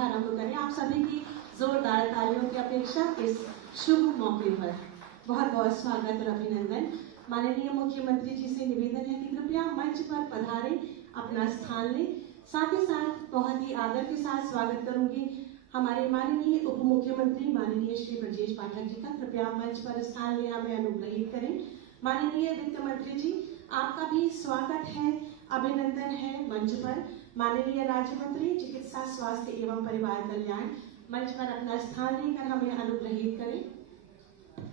शुभारंभ करें। आप सभी की जोरदार तालियों की अपेक्षा इस शुभ मौके पर बहुत बहुत स्वागत और अभिनंदन। माननीय मुख्यमंत्री जी से निवेदन है कि कृपया मंच पर पधारें, अपना स्थान लें। साथ ही साथ बहुत ही आदर के साथ स्वागत करूंगी हमारे माननीय उप मुख्यमंत्री माननीय श्री ब्रजेश पाठक जी का। कृपया मंच पर स्थान लें, हमें अनुग्रहित करें। माननीय वित्त मंत्री जी, आपका भी स्वागत है, अभिनंदन है मंच पर। माननीय राज्य मंत्री चिकित्सा स्वास्थ्य एवं परिवार कल्याण मंच पर अपना स्थान लेकर हमें अनुग्रहित करें।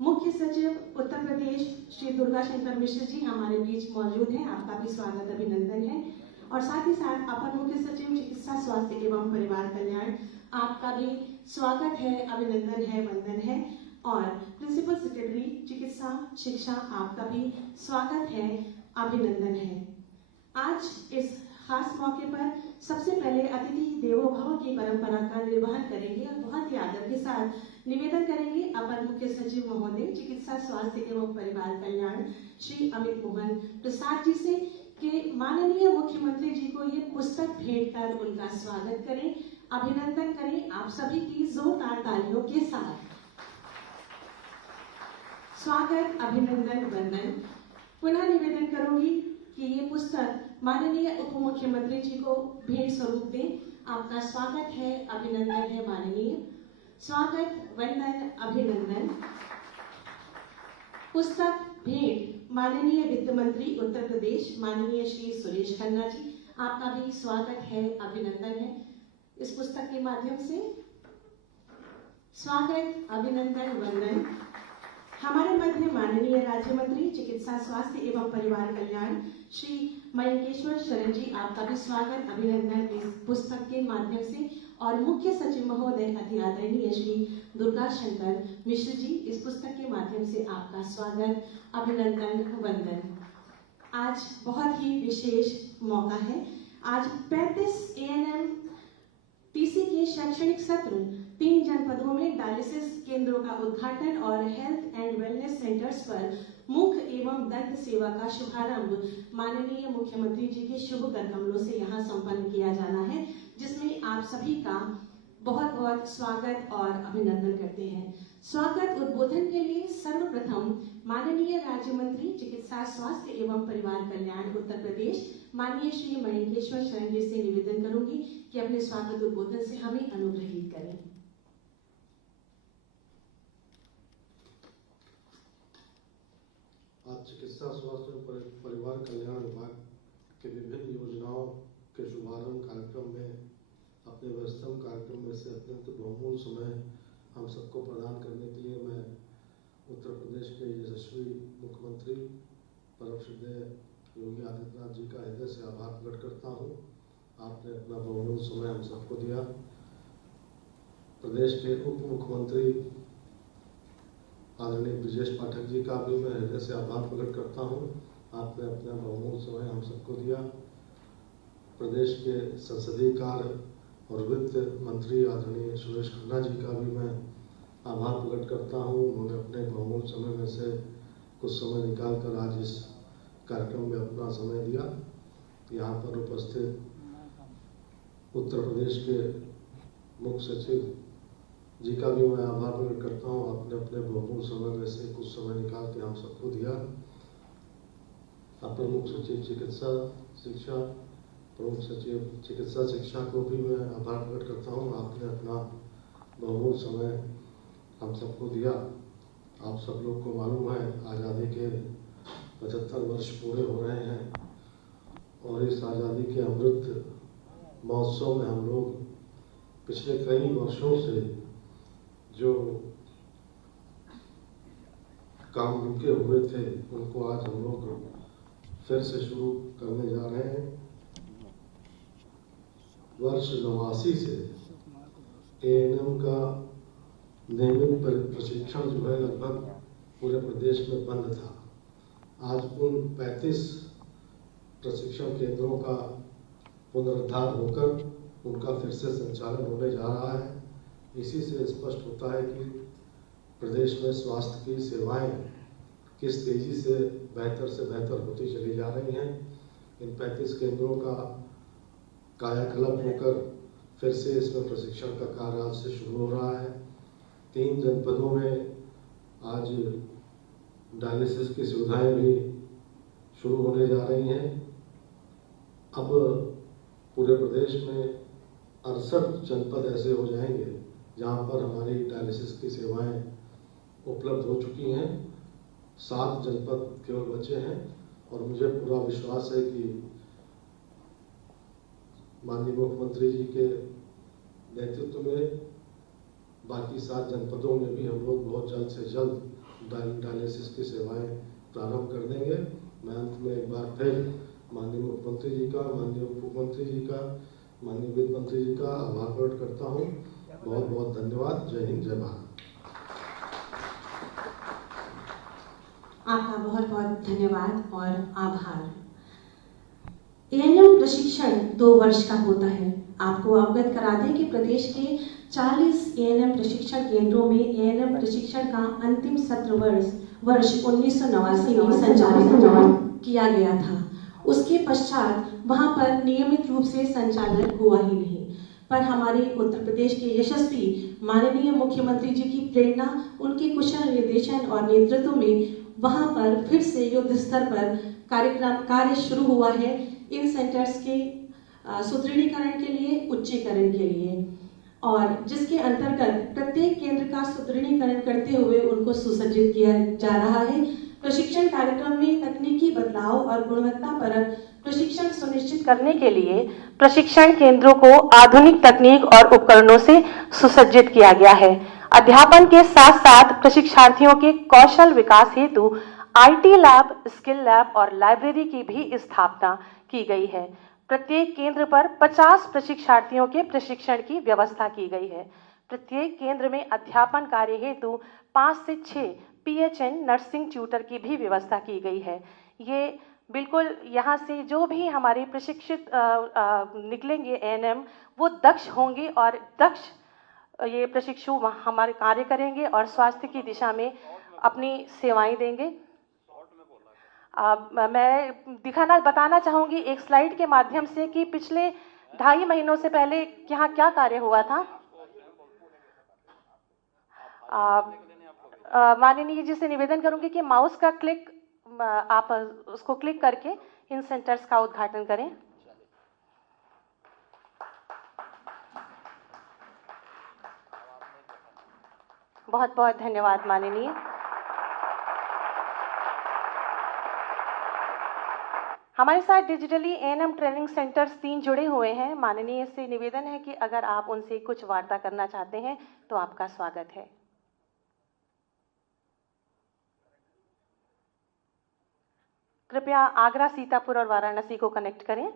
मुख्य सचिव उत्तर प्रदेश श्री दुर्गा शंकर मिश्र जी हमारे बीच मौजूद हैं, आपका भी स्वागत अभिनंदन है। और साथ ही साथ अपर मुख्य सचिव चिकित्सा स्वास्थ्य एवं परिवार कल्याण, आपका भी स्वागत है, अभिनंदन है, वंदन है। और प्रिंसिपल सेक्रेटरी चिकित्सा शिक्षा, आपका भी स्वागत है, अभिनंदन है। आज इस खास मौके पर सबसे पहले अतिथि देवो भव की परंपरा का निर्वहन करेंगे और बहुत ही आदर के साथ निवेदन करेंगे अपर मुख्य सचिव महोदय चिकित्सा स्वास्थ्य एवं परिवार कल्याण श्री अमित मोहन प्रसाद जी से कि माननीय मुख्यमंत्री जी को ये पुस्तक भेंट कर उनका स्वागत करें, अभिनंदन करें आप सभी की जोरदार तालियों के साथ। स्वागत, अभिनंदन, वंदन। पुनः निवेदन करूंगी कि ये पुस्तक माननीय उप मुख्यमंत्री जी को भेंट स्वरूप दें। आपका स्वागत है, अभिनंदन है माननीय। स्वागत, वंदन, अभिनंदन। पुस्तक भेंट माननीय वित्त मंत्री उत्तर प्रदेश माननीय श्री सुरेश खन्ना जी, आपका भी स्वागत है, अभिनंदन है। इस पुस्तक के माध्यम से स्वागत, अभिनंदन, वंदन। हमारे मध्य माननीय राज्य मंत्री चिकित्सा स्वास्थ्य एवं परिवार कल्याण श्री मयंकेश्वर शरण जी, आपका भी स्वागत, अभिनंदन इस पुस्तक के माध्यम से। और मुख्य सचिव महोदय अति आदरणीय श्री दुर्गा शंकर मिश्र जी, इस पुस्तक के माध्यम से आपका स्वागत, अभिनंदन, वंदन। आज बहुत ही विशेष मौका है। आज 35 ANM TC के शैक्षणिक सत्र 3 जनपदों में डायलिसिस केंद्रों का उद्घाटन और हेल्थ एंड वेलनेस सेंटर्स पर मुख एवं दंत सेवा का शुभारंभ माननीय मुख्यमंत्री जी के शुभ कर कमलों से यहाँ संपन्न किया जाना है, जिसमें आप सभी का बहुत बहुत स्वागत और अभिनंदन करते हैं। स्वागत उद्बोधन के लिए सर्वप्रथम माननीय राज्य मंत्री चिकित्सा स्वास्थ्य एवं परिवार कल्याण उत्तर प्रदेश माननीय श्री मयंकेश्वर शरण जी से निवेदन करूंगी कि अपने स्वागत उद्बोधन से हमें अनुग्रहित करें। आज चिकित्सा स्वास्थ्य और परिवार कल्याण विभाग के विभिन्न योजनाओं के शुभारंभ कार्यक्रम में अपने व्यस्तम कार्यक्रम में से अत्यंत बहुमूल्य समय हम सबको प्रदान करने के लिए मैं उत्तर प्रदेश के यशस्वी मुख्यमंत्री परम श्रद्धेय योगी आदित्यनाथ जी का हृदय से आभार प्रकट करता हूँ। आपने अपना बहुमूल्य समय हम सबको दिया। प्रदेश के उप मुख्यमंत्री आदरणीय ब्रजेश पाठक जी का भी मैं हृदय से आभार प्रकट करता हूँ। आपने अपना बहुमूल्य समय हम सबको दिया। प्रदेश के संसदीय कार्य और वित्त मंत्री आदरणीय सुरेश खन्ना जी का भी मैं आभार प्रकट करता हूँ। उन्होंने अपने बहुमूल्य समय में से कुछ समय निकालकर आज इस कार्यक्रम में अपना समय दिया। यहाँ पर उपस्थित उत्तर प्रदेश के मुख्य सचिव जी का भी मैं आभार प्रकट करता हूँ। आपने अपने बहुमूल्य समय में से कुछ समय निकाल के हम सबको दिया। अपर मुख्य सचिव चिकित्सा शिक्षा, प्रमुख सचिव चिकित्सा शिक्षा को भी मैं आभार प्रकट करता हूँ। आपने अपना बहुमूल्य समय हम सबको दिया। आप सब लोग को मालूम है आज़ादी के 75 वर्ष पूरे हो रहे हैं और इस आज़ादी के अमृत महोत्सव में हम लोग पिछले कई वर्षों से जो काम रुके हुए थे उनको आज हम लोग फिर से शुरू करने जा रहे हैं। वर्ष 89 से ANM का नियमित प्रशिक्षण जो है लगभग पूरे प्रदेश में बंद था। आज उन 35 प्रशिक्षण केंद्रों का पुनरुद्धार होकर उनका फिर से संचालन होने जा रहा है। इसी से स्पष्ट होता है कि प्रदेश में स्वास्थ्य की सेवाएं किस तेजी से बेहतर होती चली जा रही हैं। इन 35 केंद्रों का कायाकल्प होकर फिर से इसमें प्रशिक्षण का कार्य आज से शुरू हो रहा है। 3 जनपदों में आज डायलिसिस की सुविधाएं भी शुरू होने जा रही हैं। अब पूरे प्रदेश में 68 जनपद ऐसे हो जाएंगे जहां पर हमारी डायलिसिस की सेवाएं उपलब्ध हो चुकी हैं। 7 जनपद केवल बचे हैं और मुझे पूरा विश्वास है कि माननीय मुख्यमंत्री जी के नेतृत्व में बाकी 7 जनपदों में भी हम लोग बहुत जल्द से जल्द डायलिसिस की सेवाएं प्रारंभ कर देंगे। मैं अंत में एक बार फिर माननीय मुख्यमंत्री जी का, माननीय उप मुख्यमंत्री जी का, माननीय वित्त मंत्री जी का आभार प्रकट करता हूं। बहुत बहुत धन्यवाद। जय हिंद, जय भारत। आपका बहुत बहुत धन्यवाद और आभार। एएनएम प्रशिक्षण 2 वर्ष का होता है। आपको अवगत करा दें कि प्रदेश के 40 एएनएम प्रशिक्षण केंद्रों में एएनएम प्रशिक्षण का अंतिम सत्र वर्ष 1989 में संचालित किया गया था। उसके पश्चात वहां पर नियमित रूप से संचालन हुआ ही नहीं, पर हमारे उत्तर प्रदेश के यशस्वी माननीय मुख्यमंत्री जी की प्रेरणा, उनके कुशल निर्देशन और नेतृत्व में वहां पर फिर से युद्ध स्तर पर कार्य शुरू हुआ है इन सेंटर्स के सुदृढ़ीकरण के लिए, उच्चीकरण के लिए, और जिसके अंतर्गत प्रत्येक केंद्र का सुदृढ़ीकरण करते हुए उनको सुसज्जित किया जा रहा है। प्रशिक्षण कार्यक्रम में तकनीकी बदलाव और गुणवत्तापरक प्रशिक्षण सुनिश्चित करने के लिए प्रशिक्षण केंद्रों को आधुनिक तकनीक और उपकरणों से सुसज्जित किया गया है। अध्यापन के साथ साथ प्रशिक्षार्थियों के कौशल विकास हेतु आईटी लैब, स्किल लैब और लाइब्रेरी की भी स्थापना की गई है। प्रत्येक केंद्र पर 50 प्रशिक्षार्थियों के प्रशिक्षण की व्यवस्था की गई है। प्रत्येक केंद्र में अध्यापन कार्य हेतु 5 से 6 पीएचएन नर्सिंग ट्यूटर की भी व्यवस्था की गई है। ये बिल्कुल यहाँ से जो भी हमारे प्रशिक्षित निकलेंगे एएनएम, वो दक्ष होंगे और दक्ष ये प्रशिक्षु हमारे कार्य करेंगे और स्वास्थ्य की दिशा में अपनी सेवाएं देंगे। मैं बताना चाहूँगी एक स्लाइड के माध्यम से कि पिछले 2.5 महीनों से पहले यहाँ क्या कार्य हुआ था। माननीय जी से निवेदन करूँगी कि माउस का क्लिक, आप उसको क्लिक करके इन सेंटर्स का उद्घाटन करें। बहुत बहुत धन्यवाद माननीय। हमारे साथ डिजिटली एएनएम ट्रेनिंग सेंटर्स 3 जुड़े हुए हैं। माननीय से निवेदन है कि अगर आप उनसे कुछ वार्ता करना चाहते हैं तो आपका स्वागत है। कृपया आगरा, सीतापुर और वाराणसी को कनेक्ट करें।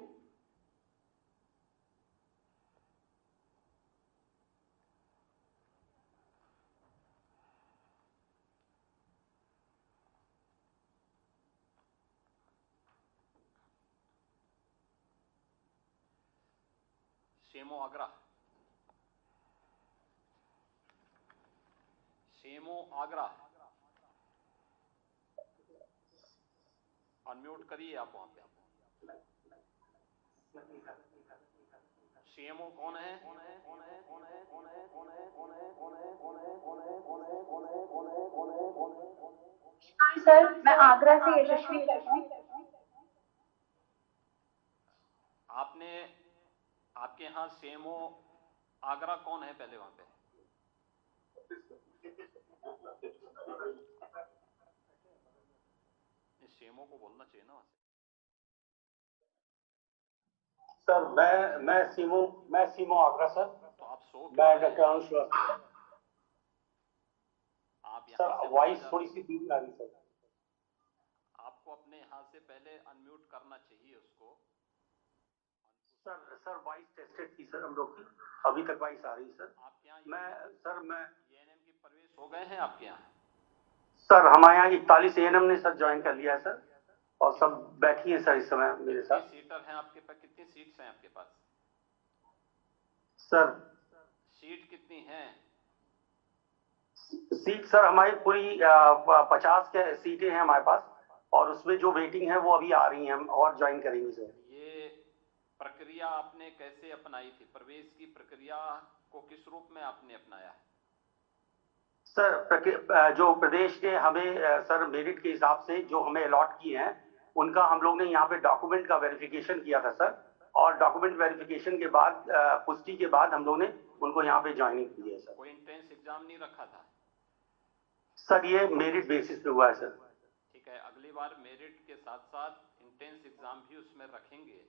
सेमो आगरा, सेमो आगरा, अनम्यूट करिए आप वहां पे। सीएमओ कौन है? सर, मैं आगरा से यशस्वी। आपने, आपके यहाँ सीएमओ आगरा कौन है पहले वहां पे? सीएमओ को बोलना चाहिए ना। सर मैं सीमो आगरा सर। तो आप मैं डॉक्टर अनुश आप सर, यहाँ से वॉइस थोड़ी सी धीमी आ रही सर। आपको अपने यहाँ से पहले अनम्यूट करना चाहिए उसको। सर वॉइस टेस्टेड थी सर हम लोग की, अभी तक वॉइस आ रही है सर। आपके यहाँ मैं एएनएम की प्रवेश हो गए हैं आपके यहाँ? सर हमारे यहाँ 41 एएनएम ने सर ज्वाइन कर लिया है सर, और सब बैठी है सर इस समय मेरे साथ। कितने सीटर हैं आपके पास? कितनी सीट्स हैं आपके पास? सर सीट कितनी हैं? सीट सर हमारी पूरी 50 के सीटें हैं हमारे पास, और उसमें जो वेटिंग है वो अभी आ रही हैं, हम और ज्वाइन करेंगे सर। ये प्रक्रिया आपने कैसे अपनाई थी? प्रवेश की प्रक्रिया को किस रूप में आपने अपनाया? सर जो प्रदेश के हमें सर मेरिट के हिसाब से जो हमें अलॉट किए हैं उनका हम लोग ने यहाँ पे डॉक्यूमेंट का वेरिफिकेशन किया था सर, और डॉक्यूमेंट वेरिफिकेशन के बाद पुष्टि के बाद हम लोग ने उनको यहाँ पे ज्वाइनिंग की है सर। कोई एंट्रेंस एग्जाम नहीं रखा था? सर ये मेरिट बेसिस पे हुआ है सर। ठीक है, अगली बार मेरिट के साथ साथ एंट्रेंस एग्जाम भी उसमें रखेंगे।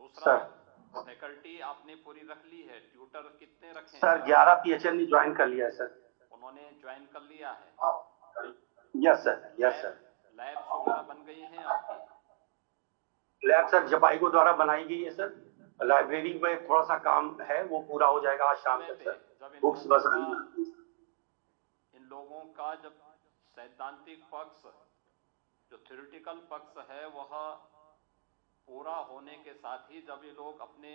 दूसरा, फैकल्टी आपने पूरी रख ली है, ट्यूटर कितने रखे हैं? सर 11 PHN ने ज्वाइन कर लिया है सर। उन्होंने ज्वाइन कर लिया है? Yes sir, yes sir. Labs वगैरह बन गई हैं आपकी? लैब सर जपाइको द्वारा बनाई गई है सर। लाइब्रेरी में थोड़ा सा काम है, वो पूरा हो जाएगा आज शाम तक सर। जब बुक्स बस इन लोगों का जब सैद्धांतिक पक्ष, जो थ्योरेटिकल पक्ष है, वह पूरा होने के साथ ही जब ये लोग अपने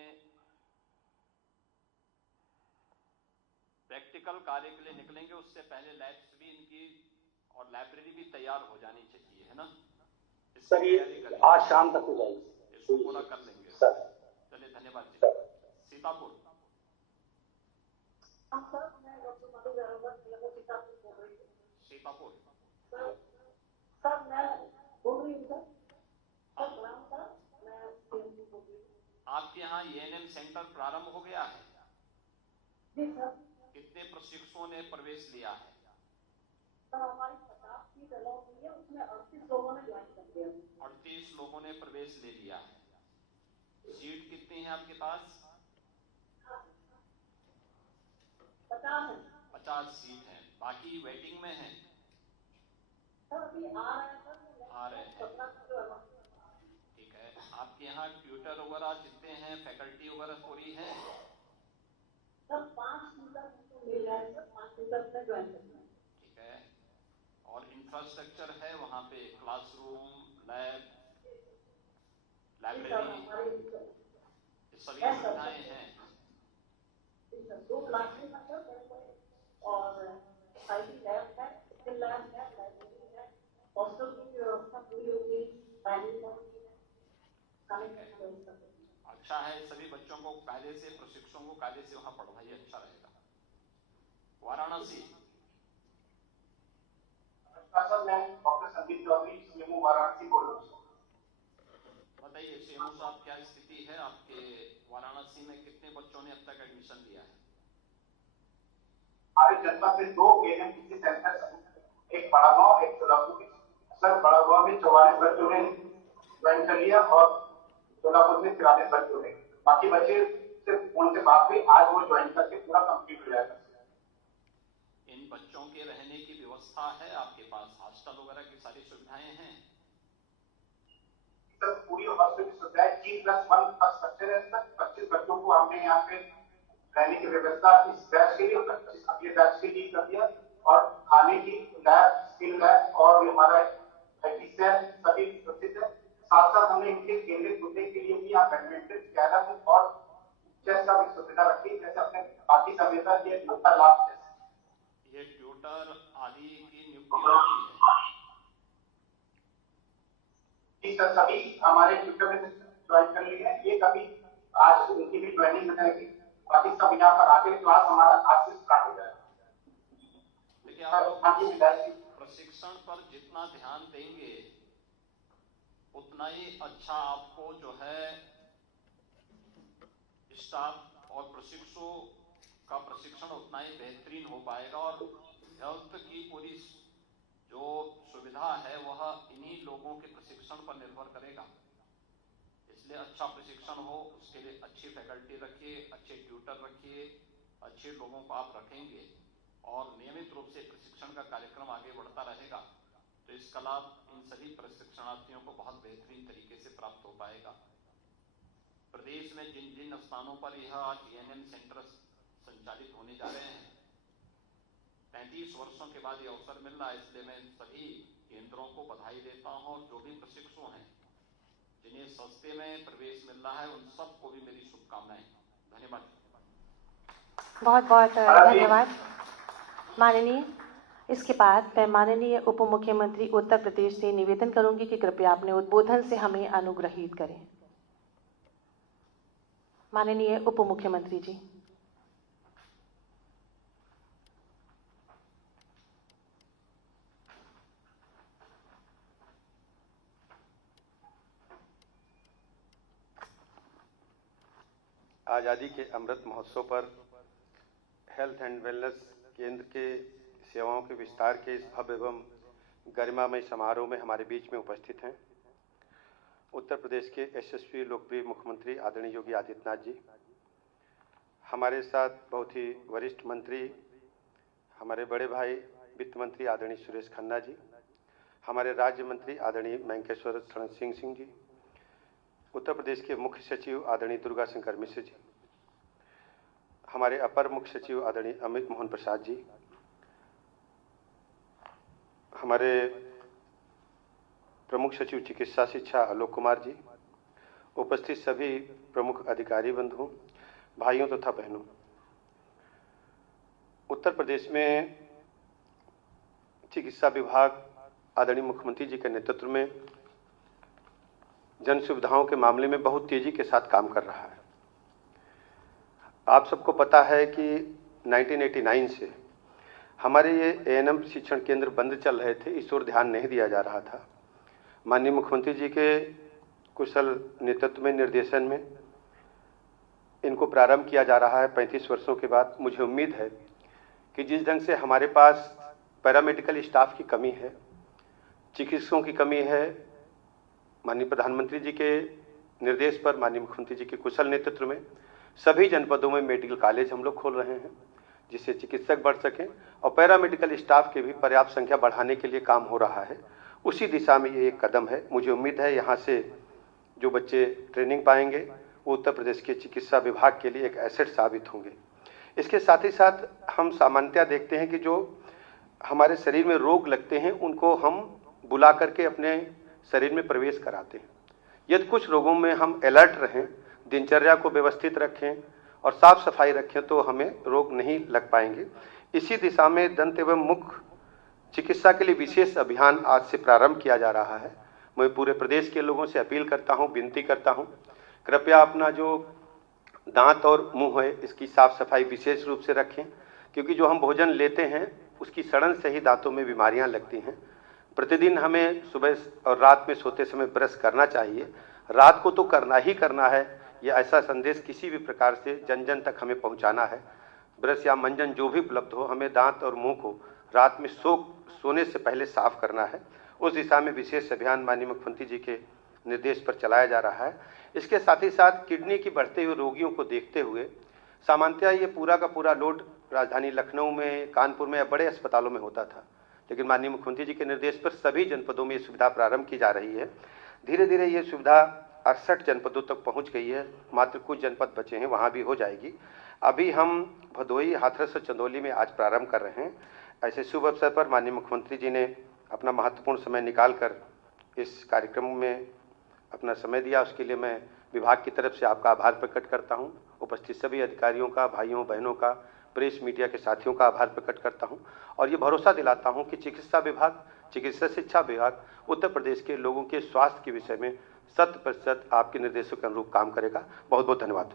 प्रैक्टिकल कार्य के लिए निकलेंगे, उससे पहले लैब्स भी इनकी और लाइब्रेरी भी तैयार हो जानी चाहिए, है ना? सर ये आज शाम तक हो जाएगी, इसको पूरा कर लेंगे सर। चलिए, धन्यवाद जी। सीतापुर। सीतापुर सर मैं बोल रही हूँ सर। आपके यहाँ ENM सेंटर प्रारंभ हो गया है? जी सर। कितने प्रशिक्षुओं ने प्रवेश लिया है? सर हमारी 50 सीट अलॉट हुई है, उसमें 38 लोगों ने ज्वाइन कर लिया। 38 लोगों ने प्रवेश ले लिया है। सीट कितनी है आपके पास? 50 सीट है, बाकी वेटिंग में है? सर अभी आ रहे हैं सर। आ रहे हैं, ठीक है। आपके यहाँ ट्यूटर वगैरह जितने हैं, फैकल्टी वगैरह पूरी है? सर 5 ट्यूटर मिल रहे हैं सर, 5 ट्यूटर से ज्वाइन कर लिया। ठीक है। और इंफ्रास्ट्रक्चर है वहाँ पे? क्लासरूम, लैब, लाइब्रेरी, सभी सुविधाएं हैं? 2 क्लासरूम है सर, और आईटी लैब है, स्किल लैब है, लाइब्रेरी है, हॉस्टल की व्यवस्था पूरी होगी, डाइनिंग हॉल है, खाने की व्यवस्था। अच्छा है, सभी बच्चों को कायदे से, प्रशिक्षुओं को कायदे से वहाँ पढ़वाइए, अच्छा रहेगा। वाराणसी। सर मैं डॉक्टर संदीप चौधरी, सीएमओ वाराणसी बोल रहा हूँ। बताइए सीएमओ साहब, क्या स्थिति है आपके वाराणसी में? कितने बच्चों ने अब तक एडमिशन लिया है? हमारे जनपद में 2 ANMPC सेंटर, एक बड़ा गांव, एक सोलापुर। सर बड़ा गांव में 44 बच्चों ने ज्वाइन कर लिया और सोलापुर में 43 बच्चों ने। बाकी बच्चे से फोन से बात हुई, आज वो ज्वाइन करके पूरा कंप्लीट हो जाएगा। इन बच्चों के रहने की व्यवस्था है आपके पास? हॉस्टल वगैरह की सारी सुविधाएं हैं? सर पूरी हॉस्टल की सुविधाएं, G+1 का स्ट्रक्चर है सर। 25 बच्चों को हमने यहाँ पे रहने की व्यवस्था इस बैच के लिए, 25 अगले बैच के लिए कर दिया, और खाने की लैब, स्किल लैब और हमारा IT सेल सभी उपस्थित है। साथ साथ हमने इनके केंद्रित होने के लिए भी यहाँ बैडमिंटन, कैरम और चेस का भी सुविधा रखी, जैसे अपने बाकी सभ्यता के लोकल लाभ। ये ट्यूटर आदि की नियुक्ति होती है? जी सर, सभी हमारे ट्यूटर में ज्वाइन कर लिए हैं। ये कभी आज उनकी भी ज्वाइनिंग हो जाएगी, बाकी सब यहाँ पर आके क्लास हमारा आज से स्टार्ट हो जाएगा। देखिए, आप लोग प्रशिक्षण पर जितना ध्यान देंगे उतना ही अच्छा आपको जो है स्टाफ और प्रशिक्षु का प्रशिक्षण उतना ही बेहतरीन हो पाएगा, और हेल्थ की पूरी जो सुविधा है वह इन्हीं लोगों के प्रशिक्षण पर निर्भर करेगा। इसलिए अच्छा प्रशिक्षण हो, उसके लिए अच्छी फैकल्टी रखिए, अच्छे ट्यूटर रखिए, अच्छे लोगों को आप रखेंगे और नियमित रूप से प्रशिक्षण का कार्यक्रम आगे बढ़ता रहेगा तो इसका लाभ इन सभी प्रशिक्षणार्थियों को बहुत बेहतरीन तरीके से प्राप्त हो पाएगा। प्रदेश में जिन जिन स्थानों पर यह आज ENM सेंटर संचालित होने जा रहे हैं, 35 वर्षों के बाद ये अवसर मिल रहा है, इसलिए मैं सभी केंद्रों को बधाई देता हूं, और जो भी प्रशिक्षु हैं जिन्हें सस्ते में प्रवेश मिल रहा है उन सबको भी मेरी शुभकामनाएं। धन्यवाद। बहुत बहुत धन्यवाद माननीय। इसके बाद मैं माननीय उप मुख्यमंत्री उत्तर प्रदेश से निवेदन करूंगी कि कृपया अपने उद्बोधन से हमें अनुग्रहित करें। माननीय उप मुख्यमंत्री जी। आज़ादी के अमृत महोत्सव पर हेल्थ एंड वेलनेस केंद्र के सेवाओं के विस्तार के इस भव्य एवं गरिमामय समारोह में हमारे बीच में उपस्थित हैं उत्तर प्रदेश के यशस्वी लोकप्रिय मुख्यमंत्री आदरणीय योगी आदित्यनाथ जी, हमारे साथ बहुत ही वरिष्ठ मंत्री हमारे बड़े भाई वित्त मंत्री आदरणीय सुरेश खन्ना जी, हमारे राज्य मंत्री आदरणीय मैंकेश्वर सिंह जी, उत्तर प्रदेश के मुख्य सचिव आदरणीय दुर्गा शंकर मिश्र जी, हमारे अपर मुख्य सचिव आदरणीय अमित मोहन प्रसाद जी, हमारे प्रमुख सचिव चिकित्सा शिक्षा आलोक कुमार जी, उपस्थित सभी प्रमुख अधिकारी बंधुओं, भाइयों तथा बहनों, उत्तर प्रदेश में चिकित्सा विभाग आदरणीय मुख्यमंत्री जी के नेतृत्व में जन सुविधाओं के मामले में बहुत तेजी के साथ काम कर रहा है। आप सबको पता है कि 1989 से हमारे ये एएनएम शिक्षण केंद्र बंद चल रहे थे, इस ओर ध्यान नहीं दिया जा रहा था। माननीय मुख्यमंत्री जी के कुशल नेतृत्व में निर्देशन में इनको प्रारंभ किया जा रहा है 35 वर्षों के बाद। मुझे उम्मीद है कि जिस ढंग से हमारे पास पैरामेडिकल स्टाफ की कमी है, चिकित्सकों की कमी है, माननीय प्रधानमंत्री जी के निर्देश पर माननीय मुख्यमंत्री जी के कुशल नेतृत्व में सभी जनपदों में मेडिकल कॉलेज हम लोग खोल रहे हैं, जिससे चिकित्सक बढ़ सकें और पैरामेडिकल स्टाफ के भी पर्याप्त संख्या बढ़ाने के लिए काम हो रहा है। उसी दिशा में ये एक कदम है। मुझे उम्मीद है यहाँ से जो बच्चे ट्रेनिंग पाएंगे वो उत्तर प्रदेश के चिकित्सा विभाग के लिए एक एसेट साबित होंगे। इसके साथ ही साथ हम सामान्यतः देखते हैं कि जो हमारे शरीर में रोग लगते हैं उनको हम बुला करके अपने शरीर में प्रवेश कराते हैं। यदि कुछ रोगों में हम अलर्ट रहें, दिनचर्या को व्यवस्थित रखें और साफ सफाई रखें तो हमें रोग नहीं लग पाएंगे। इसी दिशा में दंत एवं मुख चिकित्सा के लिए विशेष अभियान आज से प्रारंभ किया जा रहा है। मैं पूरे प्रदेश के लोगों से अपील करता हूं, विनती करता हूं, कृपया अपना जो दांत और मुंह है इसकी साफ सफाई विशेष रूप से रखें, क्योंकि जो हम भोजन लेते हैं उसकी सड़न से ही दांतों में बीमारियां लगती हैं। प्रतिदिन हमें सुबह और रात में सोते समय ब्रश करना चाहिए, रात को तो करना ही करना है। ये ऐसा संदेश किसी भी प्रकार से जन जन तक हमें पहुंचाना है। ब्रश या मंजन जो भी उपलब्ध हो, हमें दांत और मुंह को रात में सोने से पहले साफ करना है। उस दिशा में विशेष अभियान माननीय मुख्यमंत्री जी के निर्देश पर चलाया जा रहा है। इसके साथ ही साथ किडनी की बढ़ते हुए रोगियों को देखते हुए सामान्यतः ये पूरा का पूरा लोड राजधानी लखनऊ में, कानपुर में या बड़े अस्पतालों में होता था, लेकिन माननीय मुख्यमंत्री जी के निर्देश पर सभी जनपदों में ये सुविधा प्रारंभ की जा रही है। धीरे धीरे ये सुविधा 68 जनपदों तक पहुंच गई है, मात्र कुछ जनपद बचे हैं, वहां भी हो जाएगी। अभी हम भदोही, हाथरस और चंदौली में आज प्रारंभ कर रहे हैं। ऐसे शुभ अवसर पर माननीय मुख्यमंत्री जी ने अपना महत्वपूर्ण समय निकालकर इस कार्यक्रम में अपना समय दिया, उसके लिए मैं विभाग की तरफ से आपका आभार प्रकट करता हूं। उपस्थित सभी अधिकारियों का, भाइयों बहनों का, प्रेस मीडिया के साथियों का आभार प्रकट करता हूं और ये भरोसा दिलाता हूं कि चिकित्सा विभाग, चिकित्सा शिक्षा विभाग उत्तर प्रदेश के लोगों के स्वास्थ्य के विषय में 100% आपके निर्देशों के अनुरूप काम करेगा। बहुत बहुत धन्यवाद।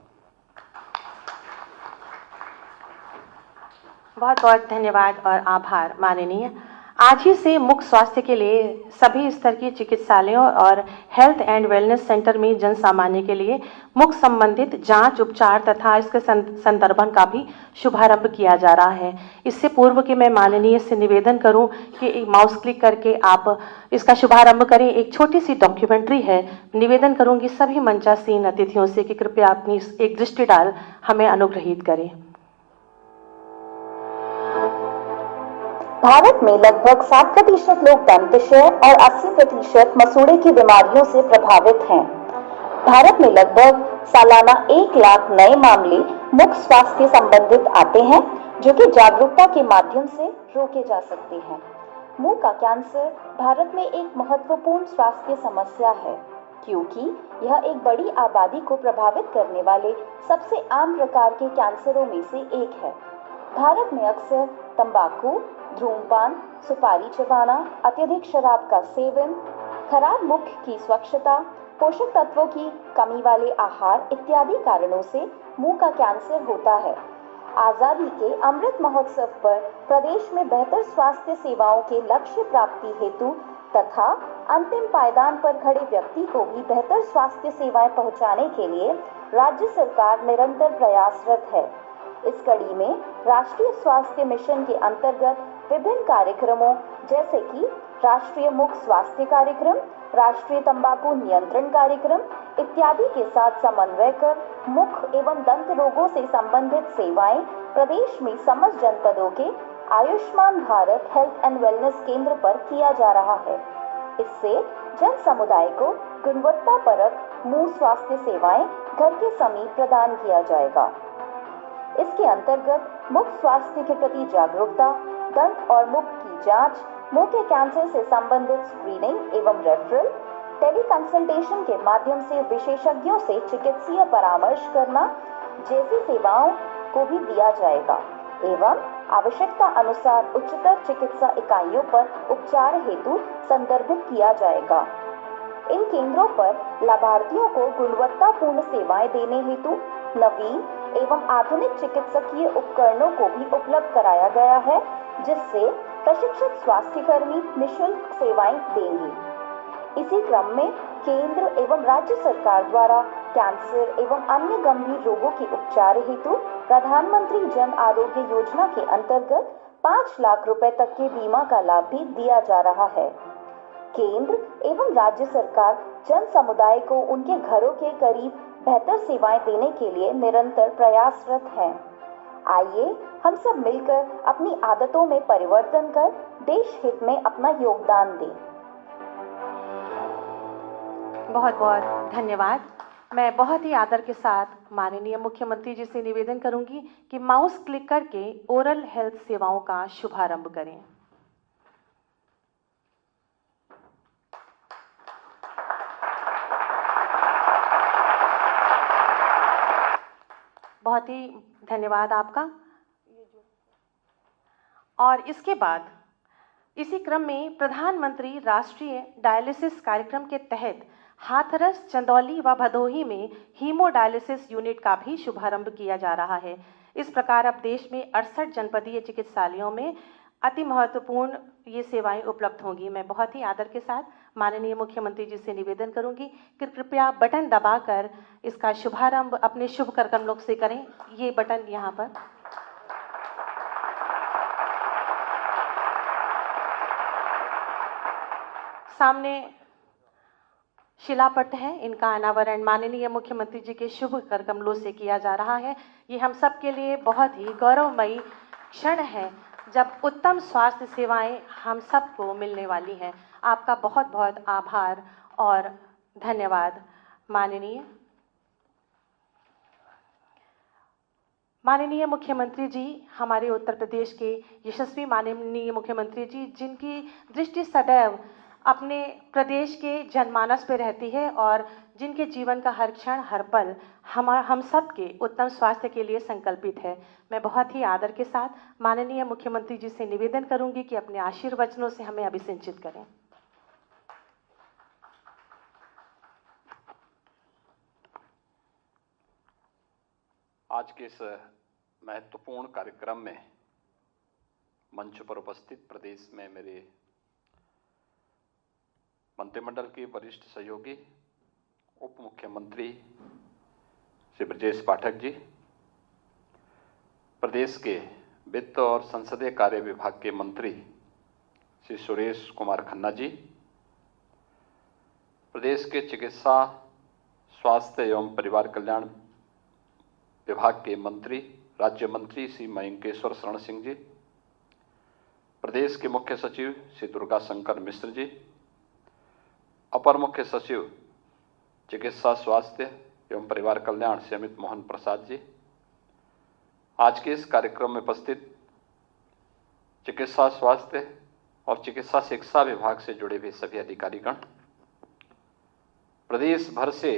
बहुत बहुत धन्यवाद और आभार माननीय। आज ही से मुख्य स्वास्थ्य के लिए सभी स्तर की चिकित्सालयों और हेल्थ एंड वेलनेस सेंटर में जन सामान्य के लिए मुख्य संबंधित जांच, उपचार तथा इसके संदर्भन का भी शुभारंभ किया जा रहा है। इससे पूर्व कि मैं माननीय से निवेदन करूं कि एक माउस क्लिक करके आप इसका शुभारंभ करें। एक छोटी सी डॉक्यूमेंट्री है। निवेदन करूंगी सभी मंचासीन अतिथियों से कि कृपया अपनी एक दृष्टि डाल हमें अनुग्रहित करें। भारत में लगभग 60% लोग दंतशय और 80% मसूड़े की बीमारियों से प्रभावित हैं। भारत में लगभग सालाना 1 लाख नए मामले मुख्य स्वास्थ्य संबंधित आते हैं, जो कि जागरूकता के माध्यम से रोके जा सकते हैं। मुंह का कैंसर भारत में एक महत्वपूर्ण स्वास्थ्य समस्या है, क्योंकि यह एक बड़ी आबादी को प्रभावित करने वाले सबसे आम प्रकार के कैंसरों में से एक है। भारत में अक्सर तंबाकू, धूम्रपान, सुपारी चबाना, अत्यधिक शराब का सेवन, खराब मुख की स्वच्छता, पोषक तत्वों की कमी वाले आहार इत्यादि कारणों से मुंह का कैंसर होता है। आजादी के अमृत महोत्सव पर प्रदेश में बेहतर स्वास्थ्य सेवाओं के लक्ष्य प्राप्ति हेतु तथा अंतिम पायदान पर खड़े व्यक्ति को भी बेहतर स्वास्थ्य सेवाएं पहुंचाने के लिए राज्य सरकार निरंतर प्रयासरत है। इस कड़ी में राष्ट्रीय स्वास्थ्य मिशन के अंतर्गत विभिन्न कार्यक्रमों जैसे कि राष्ट्रीय मुख स्वास्थ्य कार्यक्रम, राष्ट्रीय तंबाकू नियंत्रण कार्यक्रम इत्यादि के साथ समन्वय कर मुख एवं दंत रोगों से संबंधित सेवाएं प्रदेश में समस्त जनपदों के Ayushman Bharat health and wellness केंद्र पर किया जा रहा है। इससे जन समुदाय को गुणवत्तापरक मुंह स्वास्थ्य सेवाएं घर के समीप प्रदान किया जाएगा। इसके अंतर्गत मुख स्वास्थ्य के प्रति जागरूकता, दंत और मुख की जांच, मुंह के कैंसर से संबंधित स्क्रीनिंग एवं रेफरल, टेली कंसल्टेशन के माध्यम से विशेषज्ञों से चिकित्सीय परामर्श करना जैसी सेवाओं को भी दिया जाएगा एवं आवश्यकता अनुसार उच्चतर चिकित्सा इकाइयों पर उपचार हेतु संदर्भित किया जाएगा। इन केंद्रों पर लाभार्थियों को गुणवत्तापूर्ण सेवाएं देने हेतु नवीन एवं आधुनिक चिकित्सकीय उपकरणों को भी उपलब्ध कराया गया है, जिससे प्रशिक्षित स्वास्थ्यकर्मी निःशुल्क सेवाएं देंगे। इसी क्रम में केंद्र एवं राज्य सरकार द्वारा कैंसर एवं अन्य गंभीर रोगों के उपचार हेतु प्रधानमंत्री जन आरोग्य योजना के अंतर्गत 5 लाख रुपए तक के बीमा का लाभ भी दिया जा रहा है। केंद्र एवं राज्य सरकार जन समुदाय को उनके घरों के करीब बेहतर सेवाएं देने के लिए निरंतर प्रयासरत हैं। आइए हम सब मिलकर अपनी आदतों में परिवर्तन कर देश हित में अपना योगदान दें। बहुत बहुत धन्यवाद। मैं बहुत ही आदर के साथ माननीय मुख्यमंत्री जी से निवेदन करूंगी कि माउस क्लिक करके ओरल हेल्थ सेवाओं का शुभारंभ करें। बहुत ही धन्यवाद आपका। और इसके बाद इसी क्रम में प्रधानमंत्री राष्ट्रीय डायलिसिस कार्यक्रम के तहत हाथरस, चंदौली व भदोही में हीमोडायलिसिस यूनिट का भी शुभारंभ किया जा रहा है। इस प्रकार अब देश में 68 जनपदीय चिकित्सालयों में अति महत्वपूर्ण ये सेवाएं उपलब्ध होंगी। मैं बहुत ही आदर के साथ माननीय मुख्यमंत्री जी से निवेदन करूंगी कि कृपया बटन दबाकर इसका शुभारंभ अपने शुभ कर कमलों से करें। ये बटन यहाँ पर सामने शिलापट है, इनका अनावरण माननीय मुख्यमंत्री जी के शुभ कर कमलों से किया जा रहा है। ये हम सब के लिए बहुत ही गौरवमयी क्षण है जब उत्तम स्वास्थ्य सेवाएं हम सबको मिलने वाली हैं। आपका बहुत बहुत आभार और धन्यवाद। माननीय मुख्यमंत्री जी, हमारे उत्तर प्रदेश के यशस्वी माननीय मुख्यमंत्री जी, जिनकी दृष्टि सदैव अपने प्रदेश के जनमानस पे रहती है और जिनके जीवन का हर क्षण हर पल हम सब के उत्तम स्वास्थ्य के लिए संकल्पित है। मैं बहुत ही आदर के साथ माननीय मुख्यमंत्री जी से निवेदन करूंगी कि अपने आशीर्वचनों से हमें अभिसिंचित करें। आज के इस महत्वपूर्ण कार्यक्रम में मंच पर उपस्थित प्रदेश में मेरे मंत्रिमंडल के वरिष्ठ सहयोगी उप मुख्यमंत्री श्री ब्रजेश पाठक जी, प्रदेश के वित्त और संसदीय कार्य विभाग के मंत्री श्री सुरेश कुमार खन्ना जी, प्रदेश के चिकित्सा स्वास्थ्य एवं परिवार कल्याण विभाग के मंत्री राज्य मंत्री श्री मयंकेश्वर शरण सिंह जी, प्रदेश के मुख्य सचिव श्री दुर्गा शंकर मिश्र जी, अपर मुख्य सचिव चिकित्सा स्वास्थ्य एवं परिवार कल्याण श्री अमित मोहन प्रसाद जी, आज के इस कार्यक्रम में उपस्थित चिकित्सा स्वास्थ्य और चिकित्सा शिक्षा विभाग से जुड़े हुए सभी अधिकारीगण, प्रदेश भर से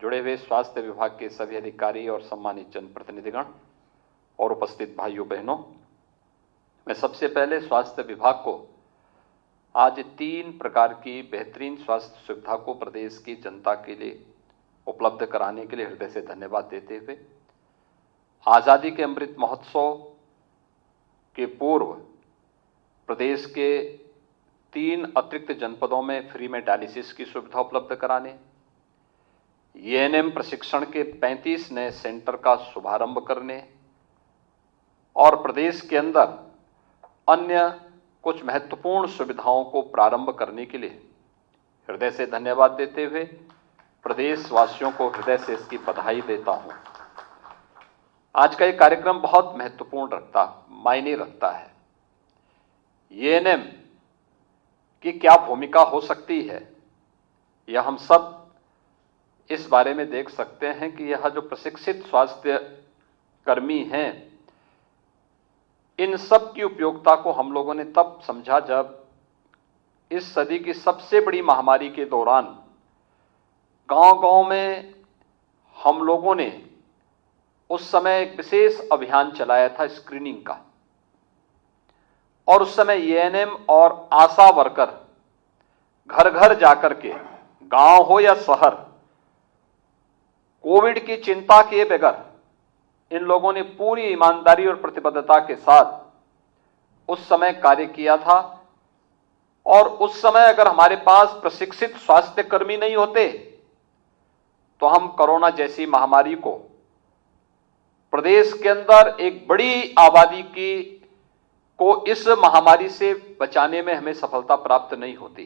जुड़े हुए स्वास्थ्य विभाग के सभी अधिकारी और सम्मानित जनप्रतिनिधिगण और उपस्थित भाइयों बहनों, मैं सबसे पहले स्वास्थ्य विभाग को आज 3 प्रकार की बेहतरीन स्वास्थ्य सुविधा को प्रदेश की जनता के लिए उपलब्ध कराने के लिए हृदय से धन्यवाद देते हुए आज़ादी के अमृत महोत्सव के पूर्व प्रदेश के 3 अतिरिक्त जनपदों में फ्री में डायलिसिस की सुविधा उपलब्ध कराने, एएनएम प्रशिक्षण के 35 नए सेंटर का शुभारंभ करने और प्रदेश के अंदर अन्य कुछ महत्वपूर्ण सुविधाओं को प्रारंभ करने के लिए हृदय से धन्यवाद देते हुए प्रदेशवासियों को हृदय से इसकी बधाई देता हूं। आज का ये कार्यक्रम बहुत महत्वपूर्ण मायने रखता है। एएनएम की क्या भूमिका हो सकती है, यह हम सब इस बारे में देख सकते हैं कि यह जो प्रशिक्षित स्वास्थ्य कर्मी हैं, इन सब की उपयोगिता को हम लोगों ने तब समझा जब इस सदी की सबसे बड़ी महामारी के दौरान गांव-गांव में हम लोगों ने उस समय एक विशेष अभियान चलाया था स्क्रीनिंग का, और उस समय एएनएम और आशा वर्कर घर घर जाकर के, गांव हो या शहर, कोविड की चिंता किए बगैर इन लोगों ने पूरी ईमानदारी और प्रतिबद्धता के साथ उस समय कार्य किया था। और उस समय अगर हमारे पास प्रशिक्षित स्वास्थ्य कर्मी नहीं होते तो हम कोरोना जैसी महामारी को प्रदेश के अंदर एक बड़ी आबादी को इस महामारी से बचाने में हमें सफलता प्राप्त नहीं होती।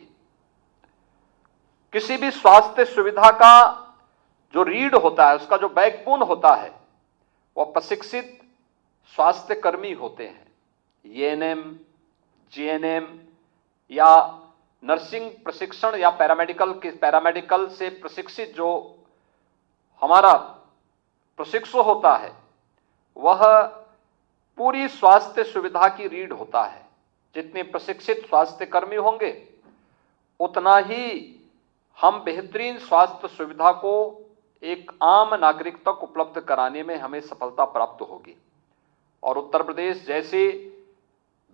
किसी भी स्वास्थ्य सुविधा का जो रीढ़ होता है, उसका जो बैकबोन होता है, वह प्रशिक्षित स्वास्थ्य कर्मी होते हैं। एएनएम, जीएनएम या नर्सिंग प्रशिक्षण या पैरामेडिकल से प्रशिक्षित जो हमारा प्रशिक्षु होता है, वह पूरी स्वास्थ्य सुविधा की रीढ़ होता है। जितने प्रशिक्षित स्वास्थ्य कर्मी होंगे उतना ही हम बेहतरीन स्वास्थ्य सुविधा को एक आम नागरिक तक उपलब्ध कराने में हमें सफलता प्राप्त होगी। और उत्तर प्रदेश जैसे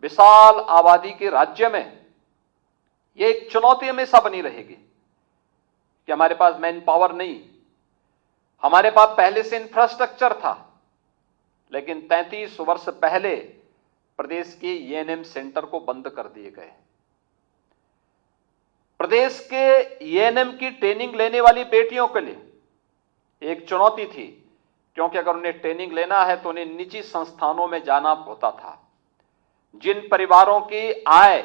विशाल आबादी के राज्य में यह एक चुनौती हमेशा बनी रहेगी कि हमारे पास मैन पावर नहीं। हमारे पास पहले से इंफ्रास्ट्रक्चर था, लेकिन 33 वर्ष पहले प्रदेश के एएनएम सेंटर को बंद कर दिए गए। प्रदेश के एएनएम की ट्रेनिंग लेने वाली बेटियों के लिए एक चुनौती थी, क्योंकि अगर उन्हें ट्रेनिंग लेना है तो उन्हें निजी संस्थानों में जाना होता था। जिन परिवारों की आय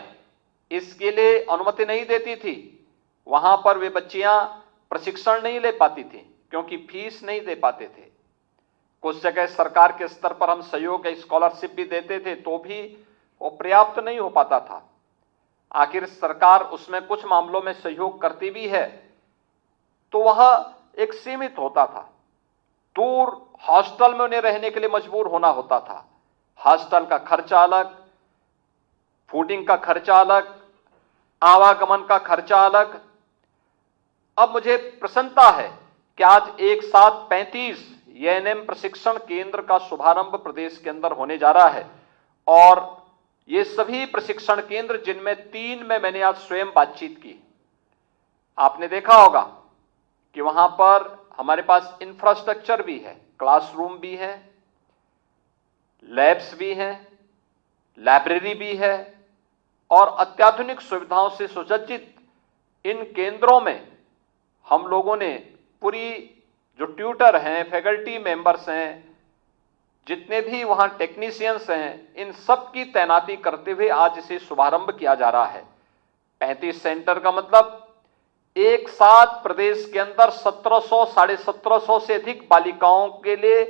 इसके लिए अनुमति नहीं देती थी, वहां पर वे बच्चियां प्रशिक्षण नहीं ले पाती थी, क्योंकि फीस नहीं दे पाते थे। कुछ जगह सरकार के स्तर पर हम सहयोग या स्कॉलरशिप भी देते थे, तो भी वो पर्याप्त नहीं हो पाता था। आखिर सरकार उसमें कुछ मामलों में सहयोग करती भी है, तो वह एक सीमित होता था। दूर हॉस्टल में उन्हें रहने के लिए मजबूर होना होता था। हॉस्टल का खर्चा अलग, फूडिंग का खर्चा अलग, आवागमन का खर्चा अलग। अब मुझे प्रसन्नता है कि आज एक साथ 35 एएनएम प्रशिक्षण केंद्र का शुभारंभ प्रदेश के अंदर होने जा रहा है। और ये सभी प्रशिक्षण केंद्र, जिनमें 3 में मैंने आज स्वयं बातचीत की, आपने देखा होगा कि वहां पर हमारे पास इंफ्रास्ट्रक्चर भी है, क्लासरूम भी है, लैब्स भी हैं, लाइब्रेरी भी है, और अत्याधुनिक सुविधाओं से सुसज्जित इन केंद्रों में हम लोगों ने पूरी जो ट्यूटर हैं, फैकल्टी मेंबर्स हैं, जितने भी वहां टेक्नीशियंस हैं, इन सब की तैनाती करते हुए आज इसे शुभारंभ किया जा रहा है। 35 सेंटर का मतलब एक साथ प्रदेश के अंदर 1700 1750 से अधिक बालिकाओं के लिए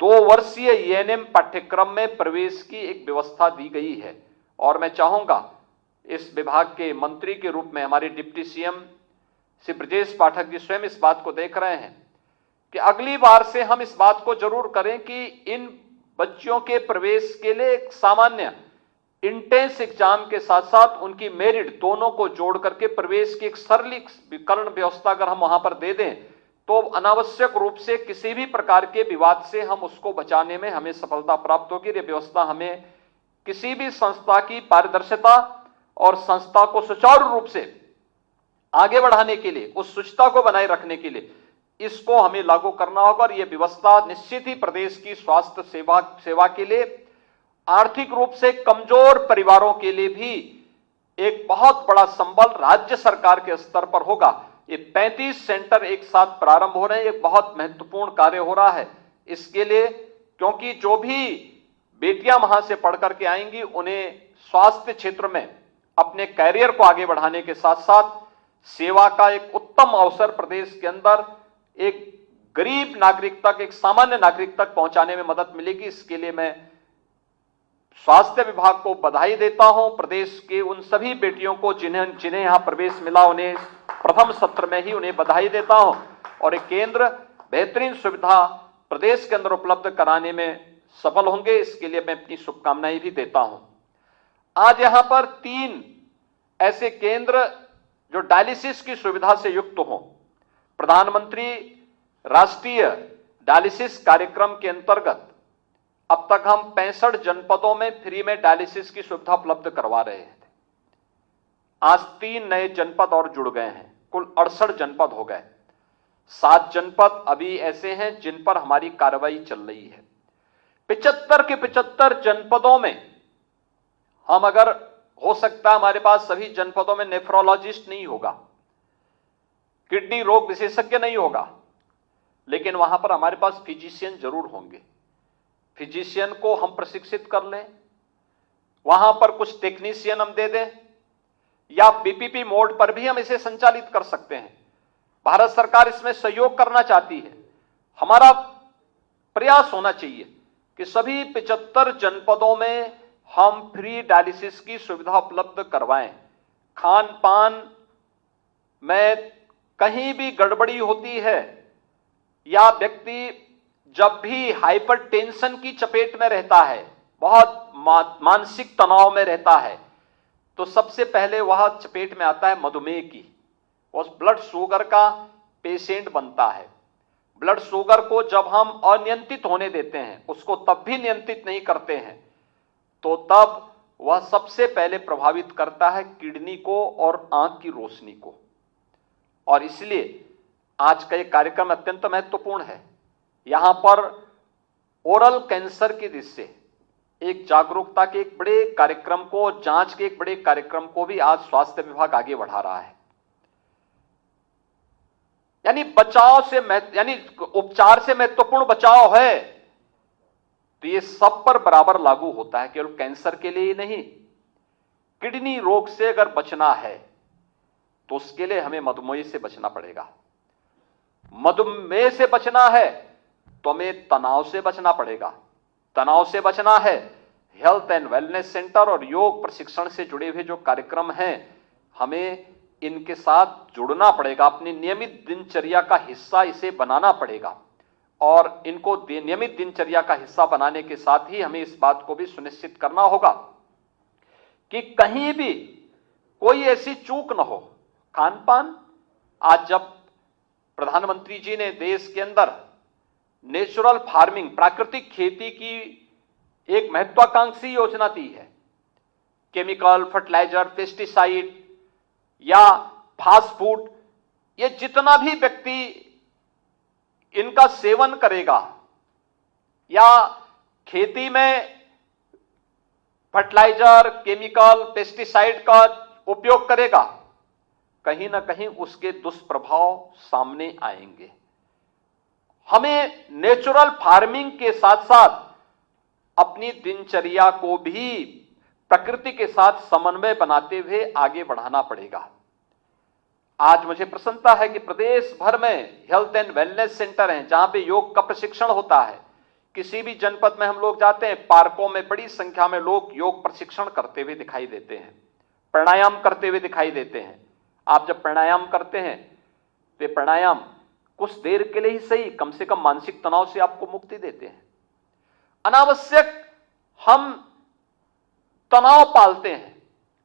2 वर्षीय एएनएम पाठ्यक्रम में प्रवेश की एक व्यवस्था दी गई है। और मैं चाहूंगा इस विभाग के मंत्री के रूप में हमारे डिप्टी सीएम श्री ब्रजेश पाठक जी स्वयं इस बात को देख रहे हैं कि अगली बार से हम इस बात को जरूर करें कि इन बच्चियों के प्रवेश के लिए एक सामान्य इंटेंस एग्जाम के साथ साथ उनकी मेरिट दोनों को जोड़ करके प्रवेश की एक सरलीकरण व्यवस्था अगर हम वहां पर दे दें, तो अनावश्यक रूप से किसी भी प्रकार के विवाद से हम उसको बचाने में हमें सफलता प्राप्त होगी। यह व्यवस्था हमें किसी भी संस्था की पारदर्शिता और संस्था को सुचारू रूप से आगे बढ़ाने के लिए, उस शुचिता को बनाए रखने के लिए इसको हमें लागू करना होगा। और यह व्यवस्था निश्चित ही प्रदेश की स्वास्थ्य सेवा के लिए, आर्थिक रूप से कमजोर परिवारों के लिए भी एक बहुत बड़ा संबल राज्य सरकार के स्तर पर होगा। ये 35 सेंटर एक साथ प्रारंभ हो रहे हैं, एक बहुत महत्वपूर्ण कार्य हो रहा है इसके लिए, क्योंकि जो भी बेटियां वहां से पढ़ करके आएंगी उन्हें स्वास्थ्य क्षेत्र में अपने कैरियर को आगे बढ़ाने के साथ साथ सेवा का एक उत्तम अवसर प्रदेश के अंदर एक गरीब नागरिक तक, एक सामान्य नागरिक तक पहुंचाने में मदद मिलेगी। इसके लिए मैं स्वास्थ्य विभाग को बधाई देता हूं। प्रदेश के उन सभी बेटियों को जिन्हें यहां प्रवेश मिला, उन्हें प्रथम सत्र में ही उन्हें बधाई देता हूं। और एक केंद्र बेहतरीन सुविधा प्रदेश के अंदर उपलब्ध कराने में सफल होंगे, इसके लिए मैं अपनी शुभकामनाएं भी देता हूं। आज यहां पर 3 ऐसे केंद्र जो डायलिसिस की सुविधा से युक्त हों, प्रधानमंत्री राष्ट्रीय डायलिसिस कार्यक्रम के अंतर्गत अब तक हम 65 जनपदों में फ्री में डायलिसिस की सुविधा उपलब्ध करवा रहे थे। आज 3 नए जनपद और जुड़ गए हैं, कुल 68 जनपद हो गए। 7 जनपद अभी ऐसे हैं जिन पर हमारी कार्रवाई चल रही है। 75 के 75 जनपदों में हम, अगर हो सकता है हमारे पास सभी जनपदों में नेफ्रोलॉजिस्ट नहीं होगा, किडनी रोग विशेषज्ञ नहीं होगा, लेकिन वहां पर हमारे पास फिजिशियन जरूर होंगे। फिजिशियन को हम प्रशिक्षित कर लें, वहां पर कुछ टेक्नीशियन हम दे दें, या पीपीपी मोड पर भी हम इसे संचालित कर सकते हैं। भारत सरकार इसमें सहयोग करना चाहती है। हमारा प्रयास होना चाहिए कि सभी 75 जनपदों में हम फ्री डायलिसिस की सुविधा उपलब्ध करवाएं। खान पान में कहीं भी गड़बड़ी होती है या व्यक्ति जब भी हाइपरटेंशन की चपेट में रहता है, बहुत मानसिक तनाव में रहता है, तो सबसे पहले वह चपेट में आता है मधुमेह की। उस ब्लड शुगर का पेशेंट बनता है। ब्लड शुगर को जब हम अनियंत्रित होने देते हैं, उसको तब भी नियंत्रित नहीं करते हैं, तो तब वह सबसे पहले प्रभावित करता है किडनी को और आंख की रोशनी को। और इसलिए आज का ये कार्यक्रम अत्यंत महत्वपूर्ण है। यहां पर ओरल कैंसर की दृष्टि से एक जागरूकता के एक बड़े कार्यक्रम को, जांच के एक बड़े कार्यक्रम को भी आज स्वास्थ्य विभाग आगे बढ़ा रहा है। यानी बचाव से, यानी उपचार से महत्वपूर्ण बचाव है, तो ये सब पर बराबर लागू होता है, केवल कैंसर के लिए ही नहीं। किडनी रोग से अगर बचना है तो उसके लिए हमें मधुमेह से बचना पड़ेगा। मधुमेह से बचना है तो हमें तनाव से बचना पड़ेगा। तनाव से बचना है, हेल्थ एंड वेलनेस सेंटर और योग प्रशिक्षण से जुड़े हुए जो कार्यक्रम हैं, हमें इनके साथ जुड़ना पड़ेगा। अपनी नियमित दिनचर्या का हिस्सा इसे बनाना पड़ेगा। और इनको नियमित दिनचर्या का हिस्सा बनाने के साथ ही हमें इस बात को भी सुनिश्चित करना होगा कि कहीं भी कोई ऐसी चूक न हो। खान पान, आज जब प्रधानमंत्री जी ने देश के अंदर नेचुरल फार्मिंग, प्राकृतिक खेती की एक महत्वाकांक्षी योजना दी है, केमिकल, फर्टिलाइजर, पेस्टिसाइड या फास्ट फूड, ये जितना भी व्यक्ति इनका सेवन करेगा या खेती में फर्टिलाइजर, केमिकल, पेस्टिसाइड का उपयोग करेगा, कहीं ना कहीं उसके दुष्प्रभाव सामने आएंगे। हमें नेचुरल फार्मिंग के साथ साथ अपनी दिनचर्या को भी प्रकृति के साथ समन्वय बनाते हुए आगे बढ़ाना पड़ेगा। आज मुझे प्रसन्नता है कि प्रदेश भर में हेल्थ एंड वेलनेस सेंटर हैं जहां पे योग का प्रशिक्षण होता है। किसी भी जनपद में हम लोग जाते हैं, पार्कों में बड़ी संख्या में लोग योग प्रशिक्षण करते हुए दिखाई देते हैं, प्राणायाम करते हुए दिखाई देते हैं। आप जब प्राणायाम करते हैं तो प्राणायाम कुछ देर के लिए ही सही, कम से कम मानसिक तनाव से आपको मुक्ति देते हैं। अनावश्यक हम तनाव पालते हैं,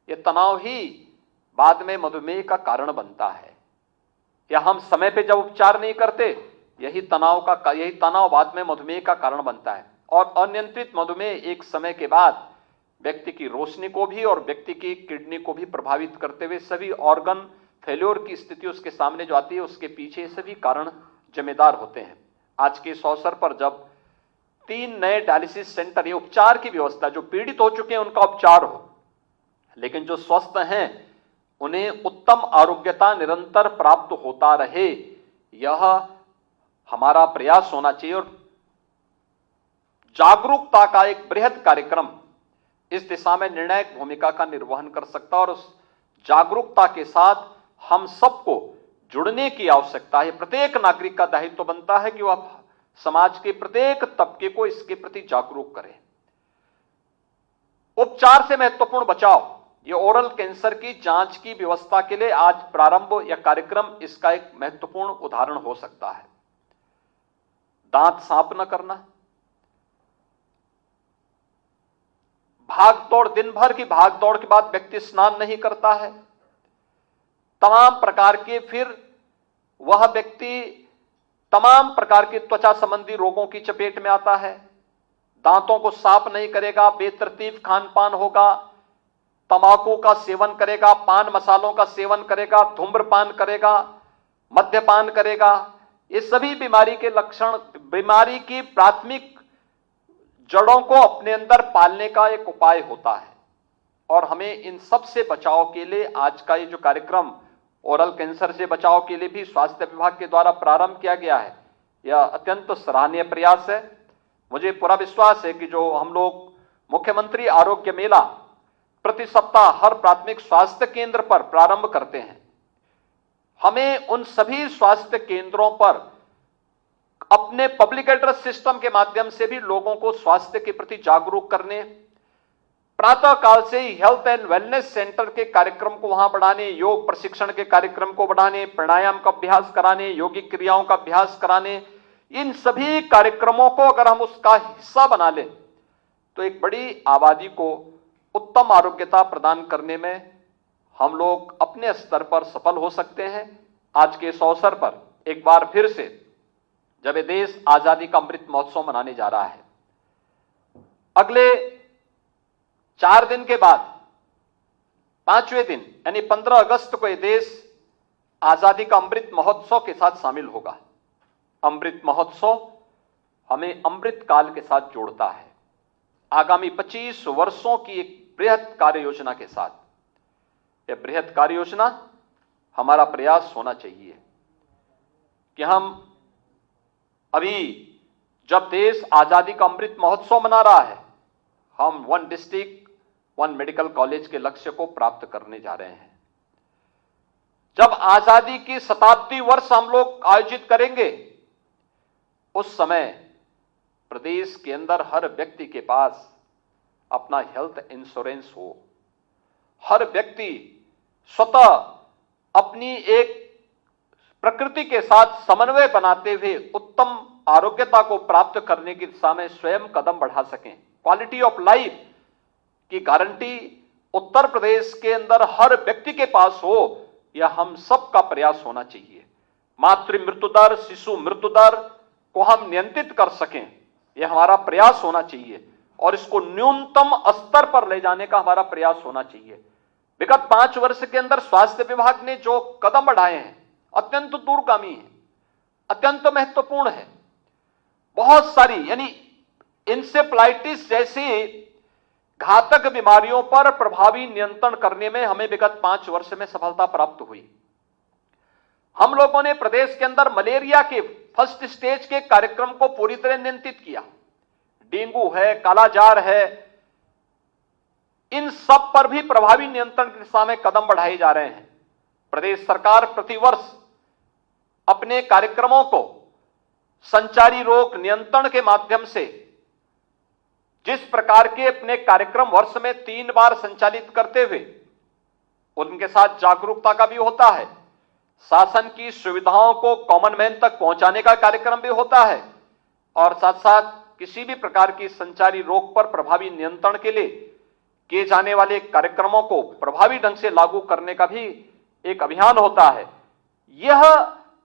ये तनाव ही बाद में मधुमेह का कारण बनता है। या हम समय पे जब उपचार नहीं करते, यही तनाव बाद में मधुमेह का कारण बनता है। और अनियंत्रित मधुमेह एक समय के बाद व्यक्ति की रोशनी को भी और व्यक्ति की किडनी को भी प्रभावित करते हुए सभी ऑर्गन फेल्योर की स्थिति उसके सामने जो आती है, उसके पीछे सभी कारण जिम्मेदार होते हैं। आज के इस अवसर पर जब 3 नए डायलिसिस सेंटर, ये उपचार की व्यवस्था, जो पीड़ित हो चुके हैं उनका उपचार हो, लेकिन जो स्वस्थ हैं उन्हें उत्तम आरोग्यता निरंतर प्राप्त होता रहे, यह हमारा प्रयास होना चाहिए। और जागरूकता का एक बृहद कार्यक्रम इस दिशा में निर्णायक भूमिका का निर्वहन कर सकता है और उस जागरूकता के साथ हम सबको जुड़ने की आवश्यकता है। प्रत्येक नागरिक का दायित्व बनता है कि वह समाज के प्रत्येक तबके को इसके प्रति जागरूक करे। उपचार से महत्वपूर्ण बचाव, ये ओरल कैंसर की जांच की व्यवस्था के लिए आज प्रारंभ या कार्यक्रम इसका एक महत्वपूर्ण उदाहरण हो सकता है। दांत साफ न करना, भागदौड़, दिन भर की भागदौड़ के बाद व्यक्ति स्नान नहीं करता है, तमाम प्रकार के, फिर वह व्यक्ति तमाम प्रकार के त्वचा संबंधी रोगों की चपेट में आता है। दांतों को साफ नहीं करेगा, बेतरतीब खान पान होगा, तंबाकू का सेवन करेगा, पान मसालों का सेवन करेगा, धूम्रपान करेगा, मद्यपान करेगा। ये सभी बीमारी के लक्षण, बीमारी की प्राथमिक जड़ों को अपने अंदर पालने का एक उपाय होता है। और हमें इन सब से बचाव के लिए आज का ये जो कार्यक्रम ओरल कैंसर से बचाव के लिए भी स्वास्थ्य विभाग के द्वारा प्रारंभ किया गया है, यह अत्यंत सराहनीय प्रयास है। मुझे पूरा विश्वास है कि जो हम लोग मुख्यमंत्री आरोग्य मेला प्रति सप्ताह हर प्राथमिक स्वास्थ्य केंद्र पर प्रारंभ करते हैं, हमें उन सभी स्वास्थ्य केंद्रों पर अपने पब्लिक एड्रेस सिस्टम के माध्यम से भी लोगों को स्वास्थ्य के प्रति जागरूक करने, प्रातः काल से ही हेल्थ एंड वेलनेस सेंटर के कार्यक्रम को वहां बढ़ाने, योग प्रशिक्षण के कार्यक्रम को बढ़ाने, प्राणायाम का अभ्यास कराने, योगिक क्रियाओं का अभ्यास कराने, इन सभी कार्यक्रमों को अगर हम उसका हिस्सा बना लें तो एक बड़ी आबादी को उत्तम आरोग्यता प्रदान करने में हम लोग अपने स्तर पर सफल हो सकते हैं। आज के इस अवसर पर एक बार फिर से जब ये देश आजादी का अमृत महोत्सव मनाने जा रहा है, अगले 4 दिन के बाद 5वें दिन यानी 15 अगस्त को ये देश आजादी का अमृत महोत्सव के साथ शामिल होगा। अमृत महोत्सव हमें अमृत काल के साथ जोड़ता है। आगामी 25 वर्षों की एक बृहद कार्य योजना के साथ, यह बृहद कार्य योजना हमारा प्रयास होना चाहिए कि हम अभी जब देश आजादी का अमृत महोत्सव मना रहा है, हम 1 डिस्ट्रिक्ट 1 मेडिकल कॉलेज के लक्ष्य को प्राप्त करने जा रहे हैं। जब आजादी की शताब्दी वर्ष हम लोग आयोजित करेंगे, उस समय प्रदेश के अंदर हर व्यक्ति के पास अपना हेल्थ इंश्योरेंस हो, हर व्यक्ति स्वतः अपनी एक प्रकृति के साथ समन्वय बनाते हुए उत्तम आरोग्यता को प्राप्त करने की दिशा में स्वयं कदम बढ़ा सकें। क्वालिटी ऑफ लाइफ की गारंटी उत्तर प्रदेश के अंदर हर व्यक्ति के पास हो, यह हम सब का प्रयास होना चाहिए। मातृ मृत्यु दर, शिशु मृत्यु दर को हम नियंत्रित कर सकें, यह हमारा प्रयास होना चाहिए और इसको न्यूनतम स्तर पर ले जाने का हमारा प्रयास होना चाहिए। विगत 5 वर्ष के अंदर स्वास्थ्य विभाग ने जो कदम बढ़ाए हैं अत्यंत दूरगामी है, अत्यंत महत्वपूर्ण है। बहुत सारी यानी इंसेफ्लाइटिस जैसी घातक बीमारियों पर प्रभावी नियंत्रण करने में हमें विगत 5 वर्ष में सफलता प्राप्त हुई। हम लोगों ने प्रदेश के अंदर मलेरिया के फर्स्ट स्टेज के कार्यक्रम को पूरी तरह नियंत्रित किया। डेंगू है, कालाजार है, इन सब पर भी प्रभावी नियंत्रण की दिशा में कदम बढ़ाए जा रहे हैं। प्रदेश सरकार प्रतिवर्ष अपने कार्यक्रमों को संचारी रोग नियंत्रण के माध्यम से जिस प्रकार के अपने कार्यक्रम वर्ष में 3 बार संचालित करते हुए उनके साथ जागरूकता का भी होता है, शासन की सुविधाओं को कॉमन मैन तक पहुंचाने का कार्यक्रम भी होता है और साथ साथ किसी भी प्रकार की संचारी रोग पर प्रभावी नियंत्रण के लिए किए जाने वाले कार्यक्रमों को प्रभावी ढंग से लागू करने का भी एक अभियान होता है। यह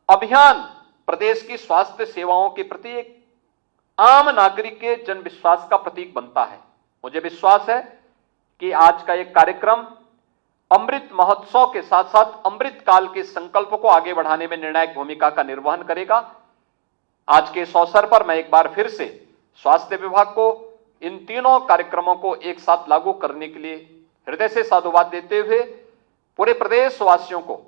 अभियान प्रदेश की स्वास्थ्य सेवाओं के प्रति एक आम नागरिक के जन विश्वास का प्रतीक बनता है। मुझे विश्वास है कि आज का एक कार्यक्रम अमृत महोत्सव के साथ साथ अमृत काल के संकल्प को आगे बढ़ाने में निर्णायक भूमिका का निर्वहन करेगा। आज के इस अवसर पर मैं एक बार फिर से स्वास्थ्य विभाग को इन तीनों कार्यक्रमों को एक साथ लागू करने के लिए हृदय से साधुवाद देते हुए पूरे प्रदेश वासियों को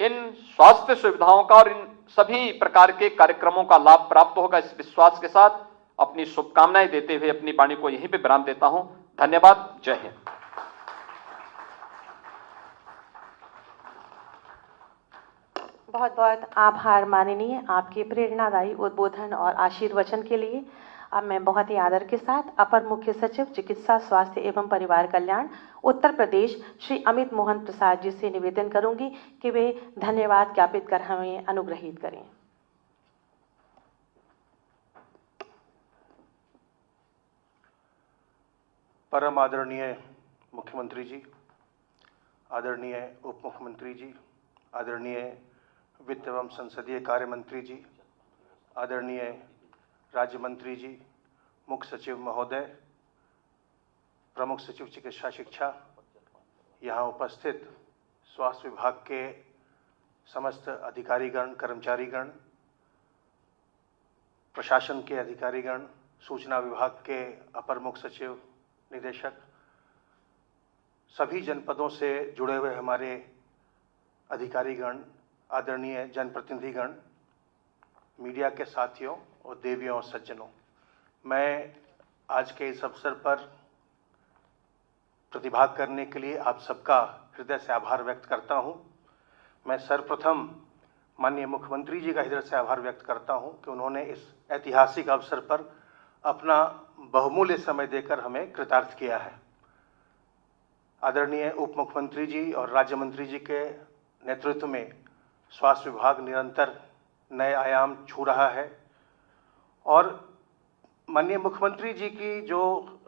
इन स्वास्थ्य सुविधाओं का और इन सभी प्रकार के कार्यक्रमों का लाभ प्राप्त होगा, इस विश्वास के साथ अपनी शुभकामनाएं देते हुए अपनी वाणी को यहीं पे विराम देता हूं। धन्यवाद। जय हिंद। बहुत बहुत आभार माननीय, आपके प्रेरणादायी उद्बोधन और आशीर्वचन के लिए। अब मैं बहुत ही आदर के साथ अपर मुख्य सचिव चिकित्सा स्वास्थ्य एवं परिवार कल्याण उत्तर प्रदेश श्री अमित मोहन प्रसाद जी से निवेदन करूंगी कि वे धन्यवाद ज्ञापित कर हमें अनुग्रहित करें। परम आदरणीय मुख्यमंत्री जी, आदरणीय उप मुख्यमंत्री जी, आदरणीय वित्त एवं संसदीय कार्य मंत्री जी, आदरणीय राज्य मंत्री जी, मुख्य सचिव महोदय, प्रमुख सचिव चिकित्सा शिक्षा, यहाँ उपस्थित स्वास्थ्य विभाग के समस्त अधिकारीगण, कर्मचारीगण, प्रशासन के अधिकारीगण, सूचना विभाग के अपर मुख्य सचिव, निदेशक, सभी जनपदों से जुड़े हुए हमारे अधिकारीगण, आदरणीय जनप्रतिनिधिगण, मीडिया के साथियों और देवियों और सज्जनों, मैं आज के इस अवसर पर प्रतिभाग करने के लिए आप सबका हृदय से आभार व्यक्त करता हूं। मैं सर्वप्रथम माननीय मुख्यमंत्री जी का हृदय से आभार व्यक्त करता हूं कि उन्होंने इस ऐतिहासिक अवसर पर अपना बहुमूल्य समय देकर हमें कृतार्थ किया है। आदरणीय उप मुख्यमंत्री जी और राज्य मंत्री जी के नेतृत्व में स्वास्थ्य विभाग निरंतर नए आयाम छू रहा है और माननीय मुख्यमंत्री जी की जो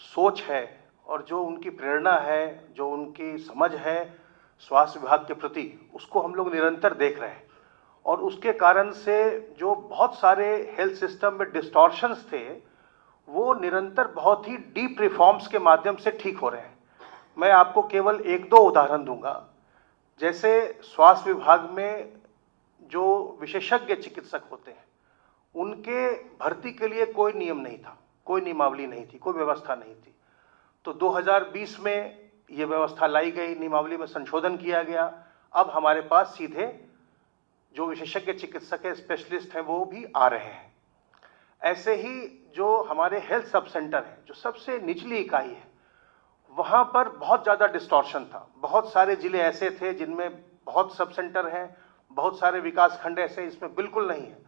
सोच है और जो उनकी प्रेरणा है, जो उनकी समझ है स्वास्थ्य विभाग के प्रति, उसको हम लोग निरंतर देख रहे हैं और उसके कारण से जो बहुत सारे हेल्थ सिस्टम में डिस्टॉर्शंस थे वो निरंतर बहुत ही डीप रिफॉर्म्स के माध्यम से ठीक हो रहे हैं। मैं आपको केवल एक दो उदाहरण दूंगा। जैसे स्वास्थ्य विभाग में जो विशेषज्ञ चिकित्सक होते हैं उनके भर्ती के लिए कोई नियम नहीं था, कोई नियमावली नहीं थी, कोई व्यवस्था नहीं थी। तो 2020 में ये व्यवस्था लाई गई, नियमावली में संशोधन किया गया। अब हमारे पास सीधे जो विशेषज्ञ चिकित्सक है, स्पेशलिस्ट हैं, वो भी आ रहे हैं। ऐसे ही जो हमारे हेल्थ सब सेंटर हैं, जो सबसे निचली इकाई है, वहाँ पर बहुत ज़्यादा डिस्टॉर्शन था। बहुत सारे जिले ऐसे थे जिनमें बहुत सब सेंटर हैं, बहुत सारे विकास खंड ऐसे इसमें बिल्कुल नहीं है।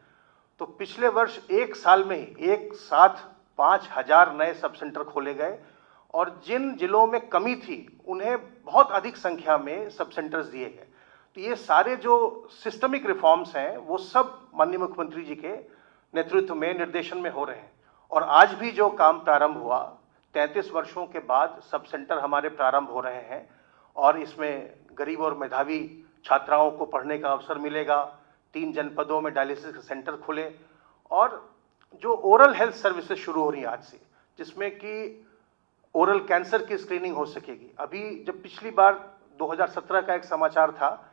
तो पिछले वर्ष एक साल में ही एक साथ 5000 नए सब सेंटर खोले गए और जिन जिलों में कमी थी उन्हें बहुत अधिक संख्या में सब सेंटर्स दिए गए। तो ये सारे जो सिस्टमिक रिफॉर्म्स हैं वो सब माननीय मुख्यमंत्री जी के नेतृत्व में, निर्देशन में हो रहे हैं। और आज भी जो काम प्रारंभ हुआ, 33 वर्षों के बाद सब सेंटर हमारे प्रारंभ हो रहे हैं और इसमें गरीब और मेधावी छात्राओं को पढ़ने का अवसर मिलेगा। 3 जनपदों में डायलिसिस सेंटर खुले और जो ओरल हेल्थ सर्विसेज शुरू हो रही हैं आज से, जिसमें कि ओरल कैंसर की स्क्रीनिंग हो सकेगी। अभी जब पिछली बार 2017 का एक समाचार था,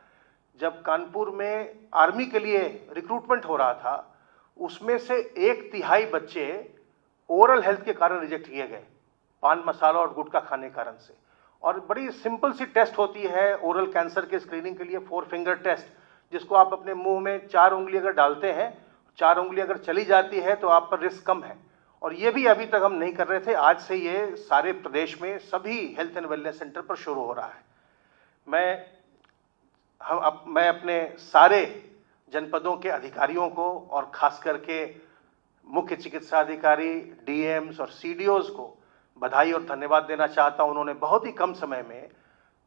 जब कानपुर में आर्मी के लिए रिक्रूटमेंट हो रहा था, उसमें से 1/3 बच्चे ओरल हेल्थ के कारण रिजेक्ट किए गए, पान मसाला और गुटखा खाने के कारण से। और बड़ी सिंपल सी टेस्ट होती है ओरल कैंसर के स्क्रीनिंग के लिए, 4 फिंगर टेस्ट, जिसको आप अपने मुंह में 4 उंगली अगर डालते हैं, 4 उंगली अगर चली जाती है तो आप पर रिस्क कम है। और ये भी अभी तक हम नहीं कर रहे थे, आज से ये सारे प्रदेश में सभी हेल्थ एंड वेलनेस सेंटर पर शुरू हो रहा है। मैं अपने सारे जनपदों के अधिकारियों को और खास करके मुख्य चिकित्सा अधिकारी, डीएम्स और सीडीओज को बधाई और धन्यवाद देना चाहता हूं। उन्होंने बहुत ही कम समय में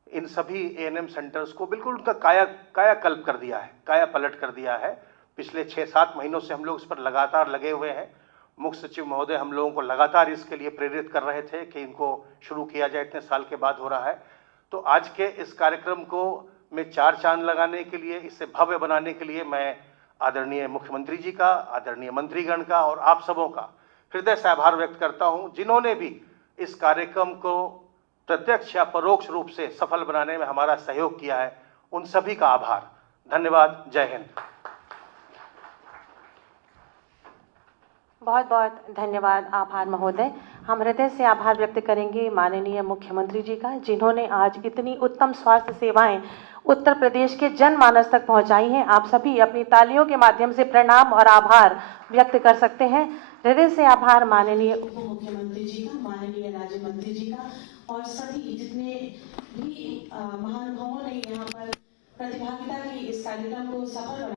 इन सभी एएनएम सेंटर्स को बिल्कुल उनका कायाकल्प कर दिया है, काया पलट कर दिया है। पिछले 6-7 महीनों से हम लोग इस पर लगातार लगे हुए हैं। मुख्य सचिव महोदय हम लोगों को लगातार इसके लिए प्रेरित कर रहे थे कि इनको शुरू किया जाए, इतने साल के बाद हो रहा है। तो आज के इस कार्यक्रम को में 4 चांद लगाने के लिए, इसे भव्य बनाने के लिए मैं आदरणीय मुख्यमंत्री जी का, आदरणीय मंत्रीगण का और आप सबों का हृदय से आभार व्यक्त करता हूं, जिन्होंने भी इस कार्यक्रम को प्रत्यक्ष या परोक्ष रूप से सफल बनाने में हमारा सहयोग किया है, उन सभी का आभार। धन्यवाद। जय हिंद। बहुत बहुत धन्यवाद, आभार महोदय। हम हृदय से आभार व्यक्त करेंगे माननीय मुख्यमंत्री जी का, जिन्होंने आज इतनी उत्तम स्वास्थ्य सेवाएं उत्तर प्रदेश के जनमानस तक पहुंचाई हैं। आप सभी अपनी तालियों के माध्यम से प्रणाम और आभार व्यक्त कर सकते हैं। हृदय से आभार माननीय उप मुख्यमंत्री जी का, माननीय राज्य मंत्री जी का और सभी जितने भी महानुभावों ने यहाँ पर प्रतिभागिता की इस कार्यक्रम को सफल बनाया।